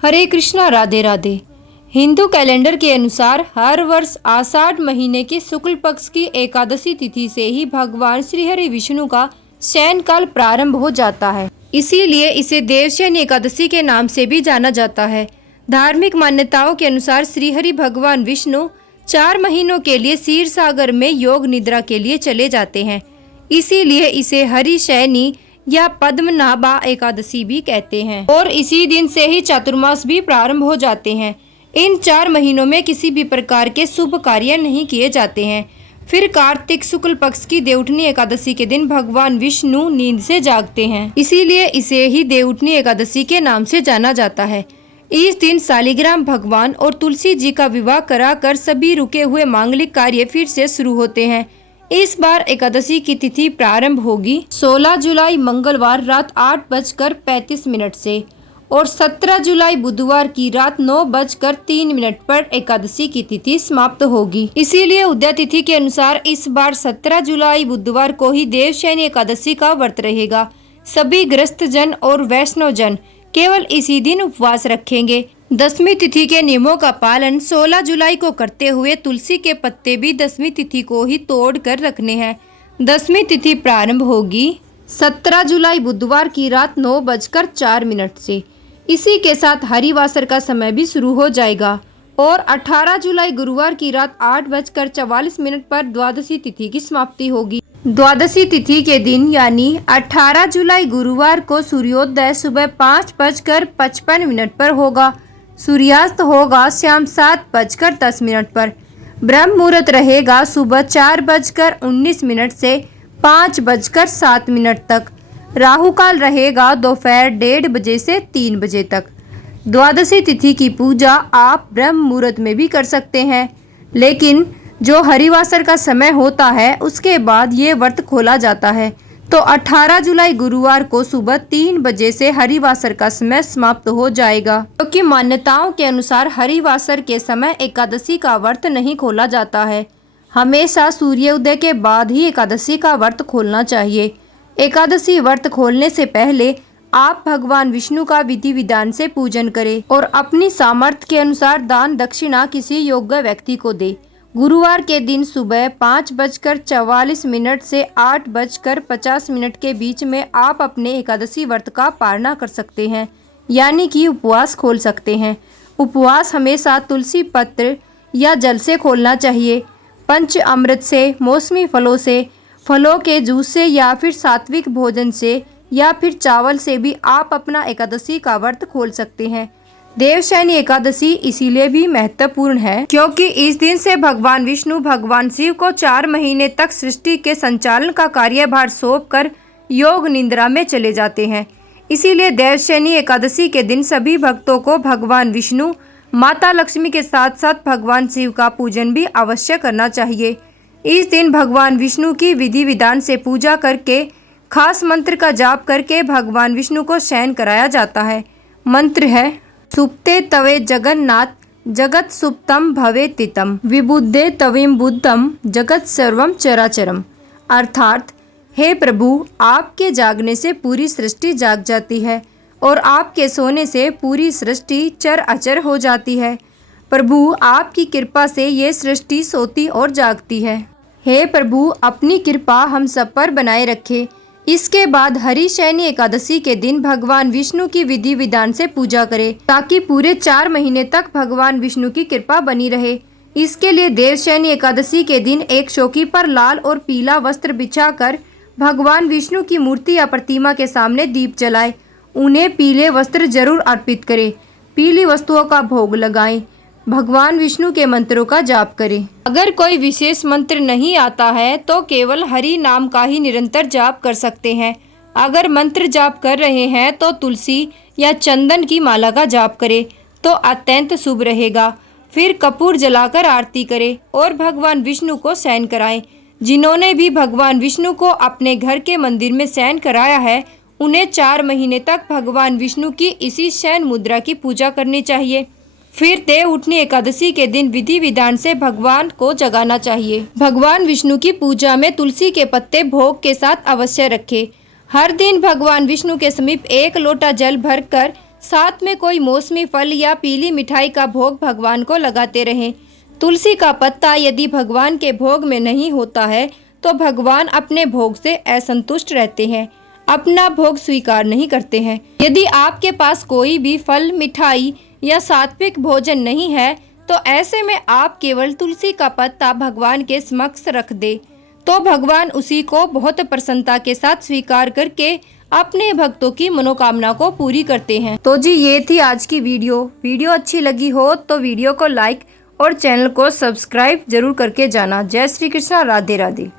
हरे Krishna, Radhe Radhe. Hindu calendar के अनुसार हर वर्ष आषाढ़ महीने की शुक्ल पक्ष की एकादशी तिथि से ही भगवान श्री हरि विष्णु का शयन काल प्रारंभ हो जाता है। इसीलिए इसे देवशयन एकादशी के नाम से भी जाना जाता है। धार्मिक मान्यताओं के अनुसार श्री हरि भगवान विष्णु 4 महीनों के लिए क्षीर सागर में योग निद्रा के लिए चले जाते हैं। इसीलिए इसे हरि शयनी या पद्मनाभा एकादशी भी कहते हैं और इसी दिन से ही चातुर्मास भी प्रारंभ हो जाते हैं। इन 4 महीनों में किसी भी प्रकार के शुभ कार्य नहीं किए जाते हैं। फिर कार्तिक शुक्ल पक्ष की देवउठनी एकादशी के दिन भगवान विष्णु नींद से जागते हैं, इसीलिए इसे ही देवउठनी एकादशी के नाम से जाना जाता है। इस दिन शालिग्राम भगवान और तुलसी जी का विवाह कराकर सभी रुके हुए मांगलिक कार्य फिर से शुरू होते हैं। इस बार एकादशी की तिथि प्रारंभ होगी 16 जुलाई मंगलवार रात 8:35 से और 17 जुलाई बुधवार की रात 9:03 पर एकादशी की तिथि समाप्त होगी। इसीलिए उदय तिथि के अनुसार इस बार 17 जुलाई बुधवार को ही देवशयनी एकादशी का व्रत रहेगा। सभी गृहस्थ जन और वैष्णव जन केवल इसी दिन उपवास रखेंगे। दसवीं तिथि के नियमों का पालन 16 जुलाई को करते हुए तुलसी के पत्ते भी 10वीं तिथि को ही तोड़ कर रखने हैं। 10वीं तिथि प्रारंभ होगी 17 जुलाई बुधवार की रात 9:04 से। इसी के साथ हरिवासर का समय भी शुरू हो जाएगा और 18 जुलाई गुरुवार की रात 8:44 पर द्वादशी तिथि की समाप्ति होगी। द्वादशी तिथि के दिन यानी 18 जुलाई गुरुवार को सूर्योदय सुबह 5:55 पर होगा। सूर्यास्त होगा शाम 7:10 पर। ब्रह्म मुहूर्त रहेगा सुबह 4:19 से 5:07 तक। राहु काल रहेगा दोपहर 1:30 बजे से 3 बजे तक। द्वादशी तिथि की पूजा आप ब्रह्म मुहूर्त में भी कर सकते हैं, लेकिन जो हरिवासर का समय होता है उसके बाद ये व्रत खोला जाता है। तो 18 जुलाई गुरुवार को सुबह 3 बजे से हरिवासर का समय समाप्त हो जाएगा, क्योंकि मान्यताओं के अनुसार हरिवासर के समय एकादशी का व्रत नहीं खोला जाता है। हमेशा सूर्योदय के बाद ही एकादशी का व्रत खोलना चाहिए। एकादशी व्रत खोलने से पहले आप भगवान विष्णु का विधि विधान से पूजन करें और अपनी सामर्थ्य के अनुसार दान दक्षिणा किसी योग्य व्यक्ति को दे। गुरुवार के दिन सुबह 5:44 से 8:50 के बीच में आप अपने एकादशी व्रत का पारणा कर सकते हैं, यानी कि उपवास खोल सकते हैं। उपवास हमेशा तुलसी पत्र या जल से खोलना चाहिए। पंच अमृत से, मौसमी फलों से, फलों के जूस से या फिर सात्विक भोजन से या फिर चावल से भी आप अपना एकादशी का व्रत खोल सकते हैं। देवशयनी एकादशी इसीलिए भी महत्वपूर्ण है क्योंकि इस दिन से भगवान विष्णु भगवान शिव को 4 महीने तक सृष्टि के संचालन का कार्यभार सौंपकर योग निद्रा में चले जाते हैं। इसीलिए देवशयनी एकादशी के दिन सभी भक्तों को भगवान विष्णु, माता लक्ष्मी के साथ साथ भगवान शिव का पूजन भी अवश्य करना चाहिए। इस दिन भगवान विष्णु की विधि विधान से पूजा करके खास मंत्र का जाप करके भगवान विष्णु को शयन कराया जाता है। मंत्र है सुप्ते तवे जगन्नाथ जगत सुप्तम भवे तितम विबुद्धे तविम बुद्धम जगत सर्वम चराचरम। अर्थात हे प्रभु, आपके जागने से पूरी सृष्टि जाग जाती है और आपके सोने से पूरी सृष्टि चर अचर हो जाती है। प्रभु, आपकी कृपा से ये सृष्टि सोती और जागती है। हे प्रभु, अपनी कृपा हम सब पर बनाए रखे। इसके बाद हरिशयनी एकादशी के दिन भगवान विष्णु की विधि विधान से पूजा करें ताकि पूरे 4 महीने तक भगवान विष्णु की कृपा बनी रहे। इसके लिए देवशयनी एकादशी के दिन एक चौकी पर लाल और पीला वस्त्र बिछाकर भगवान विष्णु की मूर्ति या प्रतिमा के सामने दीप जलाएं। उन्हें पीले वस्त्र जरूर अर्पित करें। पीली वस्तुओं का भोग लगाएं। भगवान विष्णु के मंत्रों का जाप करें। अगर कोई विशेष मंत्र नहीं आता है तो केवल हरि नाम का ही निरंतर जाप कर सकते हैं। अगर मंत्र जाप कर रहे हैं तो तुलसी या चंदन की माला का जाप करें तो अत्यंत शुभ रहेगा। फिर कपूर जलाकर आरती करें और भगवान विष्णु को शयन कराएं। जिन्होंने भी भगवान विष्णु को अपने घर के मंदिर में शयन कराया है उन्हें 4 महीने तक भगवान विष्णु की इसी शयन मुद्रा की पूजा करनी चाहिए। फिर देवउठनी एकादशी के दिन विधि विधान से भगवान को जगाना चाहिए। भगवान विष्णु की पूजा में तुलसी के पत्ते भोग के साथ अवश्य रखें। हर दिन भगवान विष्णु के समीप 1 लोटा जल भरकर साथ में कोई मौसमी फल या पीली मिठाई का भोग भगवान को लगाते रहें। तुलसी का पत्ता यदि भगवान के भोग में नहीं होता है तो भगवान अपने भोग से असंतुष्ट रहते हैं, अपना भोग स्वीकार नहीं करते हैं। यदि आपके पास कोई भी फल, मिठाई या सात्विक भोजन नहीं है तो ऐसे में आप केवल तुलसी का पत्ता भगवान के समक्ष रख दे तो भगवान उसी को बहुत प्रसन्नता के साथ स्वीकार करके अपने भक्तों की मनोकामना को पूरी करते हैं। तो जी ये थी आज की वीडियो अच्छी लगी हो तो वीडियो को लाइक और चैनल को सब्सक्राइब जरूर करके जाना। जय श्री कृष्णा, राधे राधे।